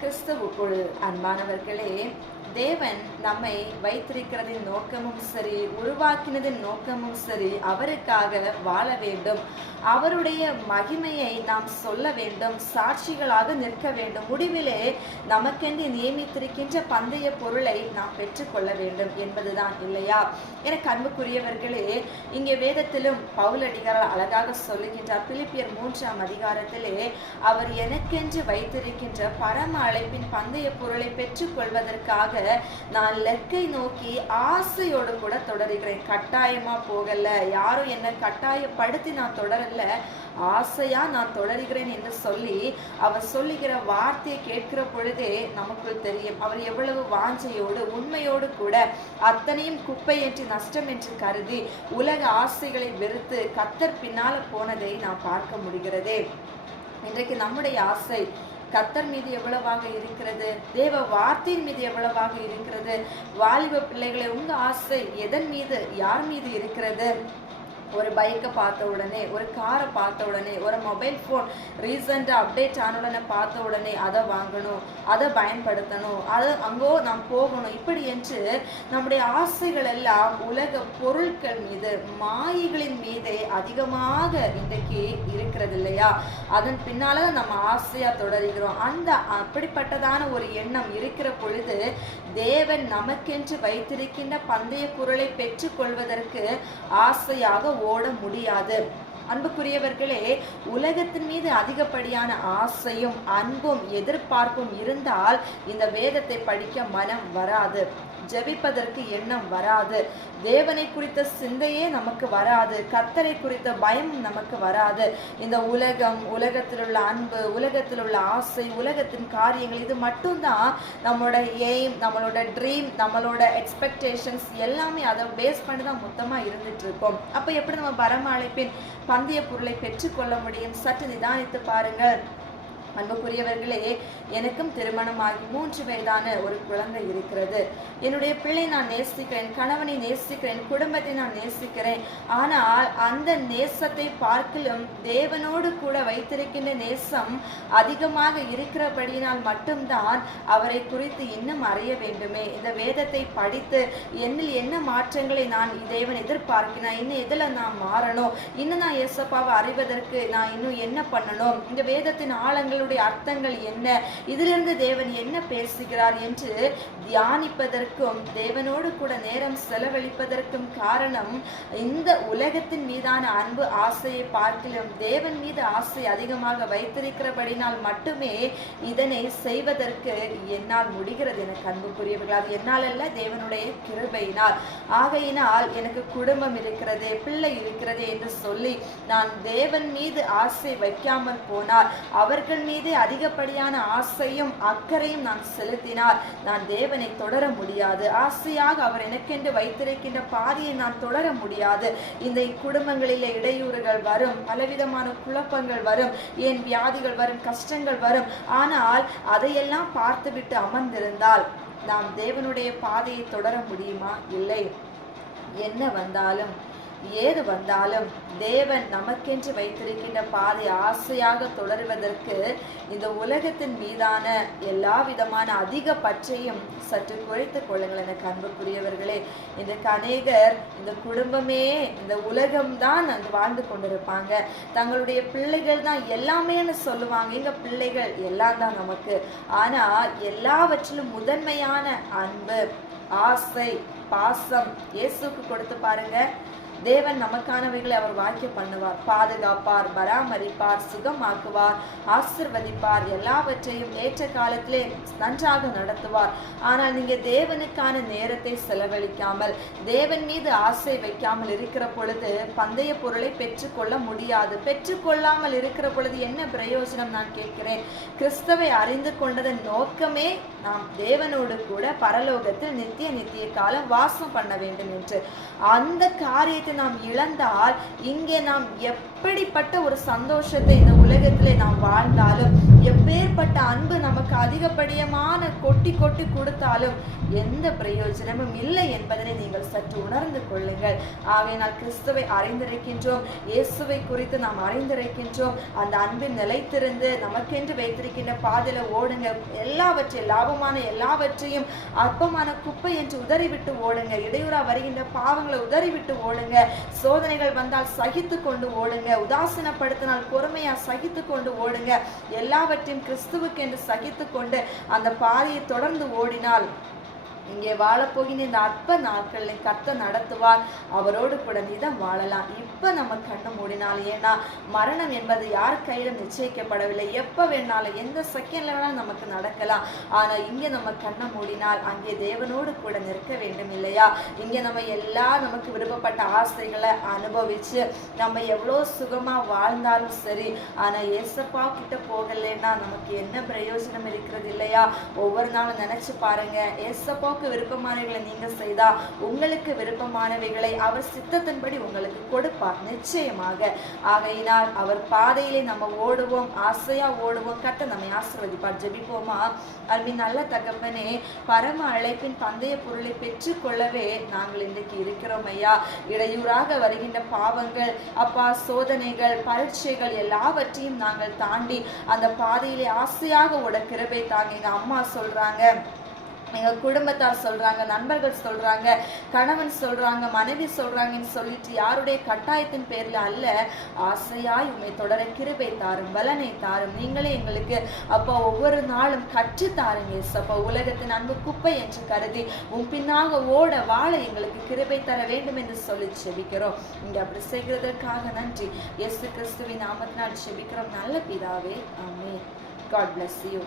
கிறிஸ்துவுக்குள் அன்பானவர்களே தேவன் நம்மை வைத்திருக்கிறதின் நோக்கமும் சரி உருவாக்கினதின் நோக்கமும் சரி அவருக்காக வாழ வேண்டும். அவருடைய மகிமையை நாம் சொல்ல வேண்டும் சாட்சிகளாக நிற்க வேண்டும். முடிவிலே நமக்கென்று நியமித்திருக்கின்ற பந்தய பொருளை நாம் பெற்றுக்கொள்ள வேண்டும் என்பதுதான் இல்லையா? எனக்கு அன்புக்குரியவர்களே இங்கே வேதத்திலும் பவுலடிகார் அழகாக சொல்லுகின்றார். பிலிப்பியர் மூன்றாம் அதிகாரத்திலே அவர் எனக்கென்று வைத்திருக்கின்ற பரம அழைப்பின் பந்தய பொருளை பெற்றுக்கொள்வதற்காக நான் லெக்கை நோக்கி ஆசையோடு கூட தொடருகிறேன். கட்டாயமா போகலை. யாரும் என்னை கட்டாயப்படுத்தி நான் தொடரலை. ஆசையா நான் தொடருகிறேன் என்று சொல்லி அவர் சொல்லுகிற வார்த்தையை கேட்கிற பொழுதே நமக்குள் தெரியும். அவர் எவ்வளவு வாஞ்சையோடு உண்மையோடு கூட அத்தனையும் குப்பை என்று நஷ்டம் என்று கருதி உலக ஆசைகளை வெறுத்து கத்தர் பின்னால் போனதை நான் பார்க்க முடிகிறதே. இன்றைக்கு நம்முடைய ஆசை கத்தர் மீது எவ்வளவாக இருக்கிறது? தேவ வார்த்தையின் மீது எவ்வளவாக இருக்கிறது? வாலிப பிள்ளைகளை உங்க ஆசை எதன் மீது? யார் மீது இருக்கிறது? ஒரு பைக்கை பார்த்த உடனே ஒரு காரை பார்த்த உடனே ஒரு மொபைல் ஃபோன் ரீசெண்டாக அப்டேட் ஆன உடனே பார்த்த உடனே அதை வாங்கணும் அதை பயன்படுத்தணும் அதை அங்கோ நாம் போகணும். இப்படி என்று நம்முடைய ஆசைகள் எல்லாம் உலக பொருட்கள் மீது மாயைகளின் மீதே அதிகமாக இன்றைக்கு இருக்கிறது இல்லையா? அதன் பின்னால நம்ம ஆசையாக தொடர்கிறோம். அந்த அப்படிப்பட்டதான ஒரு எண்ணம் இருக்கிற பொழுது தேவன் நமக்கென்று வைத்திருக்கின்ற பந்தய பொருளை பெற்றுக்கொள்வதற்கு ஆசையாக ஓட முடியாது. அன்புக்குரியவர்களே உலகத்தின் மீது அதிகப்படியான ஆசையும் அன்பும் எதிர்பார்ப்பும் இருந்தால் இந்த வேதத்தை படிக்க மனம் வராது. ஜெபிப்பதற்கு எண்ணம் வராது. தேவனை குறித்த சிந்தையே நமக்கு வராது. கத்தரை குறித்த பயம் நமக்கு வராது. இந்த உலகம் உலகத்தில் உள்ள அன்பு உலகத்தில் உள்ள ஆசை உலகத்தின் காரியங்கள் இது மட்டும்தான் நம்மளோட எய்ம் நம்மளோட ட்ரீம் நம்மளோட எக்ஸ்பெக்டேஷன்ஸ் எல்லாமே அதை பேஸ் பண்ணி தான் மொத்தமாக இருந்துட்டு இருக்கோம். அப்போ எப்படி நம்ம பரம அழைப்பின் பந்தய பொருளை பெற்றுக்கொள்ள முடியும்? சற்று நிதானித்து பாருங்கள். அன்புக்குரியவர்களே எனக்கும் திருமணமாகி மூன்று வயதான ஒரு குழந்தை இருக்கிறது. என்னுடைய பிள்ளை நான் நேசிக்கிறேன் கணவனை நேசிக்கிறேன் குடும்பத்தை நான் நேசிக்கிறேன். ஆனால் அந்த நேசத்தை பார்க்கலும் தேவனோடு கூட வைத்திருக்கின்ற நேசம் அதிகமாக இருக்கிறபடியினால் மட்டும்தான் அவரை குறித்து இன்னும் அறிய வேண்டுமே. இந்த வேதத்தை படித்து என்னில் என்ன மாற்றங்களை நான் தேவன் எதிர்பார்க்கிறேன் இன்னும் எதில் நான் மாறணும்? இன்னும் நான் இயேசப்பாவை அறிவதற்கு நான் இன்னும் என்ன பண்ணணும்? இந்த வேதத்தின் ஆழங்களுடைய அர்த்தங்கள் என்ன? இதிலிருந்து தேவன் என்ன பேசுகிறார் என்று தியானிப்பதற்கும் தேவனோடு கூட நேரம் செலவழிப்பதற்கும் காரணம் இந்த உலகத்தின் மீதான அன்பு ஆசையை பார்க்கிலும் தேவன் மீது ஆசை அதிகமாக வைத்திருக்கிறபடினால் மட்டுமே இதனை செய்வதற்கு என்னால் முடிகிறது எனக்கு அன்புக்குரியவர்கள் அது என்னால் அல்ல தேவனுடைய கிருபையினால். ஆகையினால் எனக்கு குடும்பம் இருக்கிறது பிள்ளை இருக்கிறது என்று சொல்லி நான் தேவன் மீது ஆசை வைக்காமல் போனால் அவர்கள் மீது அதிகப்படியான ஆசையும் அக்கறையும் நான் செலுத்தினால் நான் தேவனை தொடர முடியாது. ஆசையாக அவர் எனக்கென்று வைத்திருக்கின்ற பாதையை நான் தொடர முடியாது. இந்த குடும்பங்களிலே இடையூறுகள் வரும் பலவிதமான குழப்பங்கள் வரும் ஏன் வியாதிகள் வரும் கஷ்டங்கள் வரும். ஆனால் அதையெல்லாம் பார்த்துவிட்டு அமர்ந்திருந்தால் நாம் தேவனுடைய பாதையை தொடர முடியுமா? இல்லை. என்ன வந்தாலும் ஏது வந்தாலும் தேவன் நமக்கென்று வைத்திருக்கின்ற பாதை ஆசையாக தொடர்வதற்கு இந்த உலகத்தின் மீதான எல்லா விதமான அதிக பற்றையும் சற்று குறைத்துக் கொள்ளுங்கள் என அன்புக்குரியவர்களே. இந்த கணேகர் இந்த குடும்பமே இந்த உலகம்தான் அங்கு வாழ்ந்து கொண்டிருப்பாங்க. தங்களுடைய பிள்ளைகள் தான் எல்லாமேன்னு சொல்லுவாங்க. எங்க பிள்ளைகள்? எல்லாம் தான் நமக்கு. ஆனா எல்லாவற்றிலும் முதன்மையான அன்பு ஆசை பாசம் இயேசுக்கு கொடுத்து பாருங்க. தேவன் நமக்கானவைகளை அவர் வாக்கியம் பண்ணுவார். பாதுகாப்பார் பராமரிப்பார் சுகமாக்குவார் ஆசிர்வதிப்பார் எல்லாவற்றையும் ஏற்ற காலத்திலே நன்றாக நடத்துவார். ஆனால் நீங்க தேவனுக்கான நேரத்தை செலவழிக்காமல் தேவன் மீது ஆசை வைக்காமல் இருக்கிற பொழுது பந்தய பொருளை பெற்றுக்கொள்ள முடியாது. பெற்றுக்கொள்ளாமல் இருக்கிற பொழுது என்ன பிரயோஜனம் நான் கேட்கிறேன்? கிறிஸ்தவை அறிந்து கொண்டதன் நோக்கமே நாம் தேவனோடு கூட பரலோகத்தில் நித்திய நித்திய காலம் வாசம் பண்ண வேண்டும் என்று. அந்த காரியத்தை நாம் இழந்தால் இங்கே நாம் எப்படிப்பட்ட ஒரு சந்தோஷத்தை இந்த உலகத்திலே நாம் வாழ்ந்தாலும் எப்பேற்பட்ட அன்பு நமக்கு அதிகப்படியமான கொட்டி கொட்டி கொடுத்தாலும் எந்த பிரயோஜனமும் இல்லை என்பதனை நீங்கள் சற்று உணர்ந்து கொள்ளுங்கள். ஆகையினால் கிறிஸ்துவை அறிந்திருக்கின்றோம் இயேசுவை குறித்து நாம் அறிந்திருக்கின்றோம் அந்த அன்பில் நிலைத்திருந்து நமக்கென்று வைத்திருக்கின்ற பாதையில ஓடுங்க எல்லாவற்றையும் லாபமான எல்லாவற்றையும் அற்பமான குப்பை என்று உதறிவிட்டு ஓடுங்க இடையூறா வருகின்ற பாவங்களை உதறிவிட்டு ஓடுங்க சோதனைகள் வந்தால் சகித்து கொண்டு ஓடுங்க. உதாசீனப்படுத்தினால் பொறுமையா சகித்து கொண்டு ஓடுங்க. எல்லாவற்றையும் கிறிஸ்துவுக்கு என்று சகித்து கொண்டு அந்த பாதையை தொடர்ந்து ஓடினால் இங்கே வாழப்போகிற இந்த அற்ப நாட்களில் கத்த நடத்துவார். அவரோடு கூட நீதான் வாழலாம். இப்ப நம்ம கண்ணு மூடினால் ஏன்னா மரணம் என்பது யார் கையிலும் நிச்சயிக்கப்படவில்லை. எப்ப வேணாலும் எந்த செகண்ட்ல வேணாலும் நமக்கு நடக்கலாம். ஆனா இங்க நம்ம கண்ணை மூடினால் அங்கே தேவனோடு கூட நிற்க வேண்டும் இல்லையா? இங்க நம்ம எல்லா நமக்கு விருப்பப்பட்ட ஆசைகளை அனுபவிச்சு நம்ம எவ்வளோ சுகமா வாழ்ந்தாலும் சரி ஆனா ஏசப்பா கிட்ட போகலைன்னா நமக்கு என்ன பிரயோஜனம் இருக்கிறது இல்லையா? ஒவ்வொரு நாளும் நினைச்சு பாருங்க. ஏசப்பாவுக்கு விருப்பமானவைகளை நீங்க செய்தா உங்களுக்கு விருப்பமானவைகளை அவர் சித்தத்தின்படி உங்களுக்கு கொடுப்பார் நிச்சயமாக. ஆகையினால் அவர் பாதையிலே நம்ம ஓடுவோம் ஆசையா ஓடுவோம் கட்ட நம்மை ஆசிர்வதிப்பார் ஜெபிப்போமா? அன்பின் நல்ல தகப்பனே பரம அழைப்பின் பந்தய பொருளை பெற்றுக்கொள்ளவே நாங்கள் இன்றைக்கு இருக்கிறோம் ஐயா. இடையூறாக வருகின்ற பாவங்கள் அப்பா சோதனைகள் பரீட்சைகள் எல்லாவற்றையும் நாங்கள் தாண்டி அந்த பாதையிலே ஆசையாக ஓட கிருபை தாங்க எங்க அம்மா சொல்றாங்க. எங்கள் குடும்பத்தார் சொல்கிறாங்க நண்பர்கள் சொல்கிறாங்க கணவன் சொல்கிறாங்க மனைவி சொல்கிறாங்கன்னு சொல்லிட்டு யாருடைய கட்டாயத்தின் பேரில் அல்ல ஆசையாய் உண்மை தொடர கிருபை தாரும் பலனை தாரும். நீங்களே எங்களுக்கு அப்போ ஒவ்வொரு நாளும் கற்று தாருங்க அப்போ உலகத்தின் அன்பு குப்பை என்று கருதி உன் பின்னாக ஓட வாழ எங்களுக்கு கிருபை தர வேண்டும் என்று சொல்லி செபிக்கிறோம். இங்கே அப்படி செய்கிறதற்காக நன்றி. எஸ் கிறிஸ்துவின் நாமத்தினால் செபிக்கிறோம். நல்ல பிதாவே ஆமே காட் பிளஸ் யூ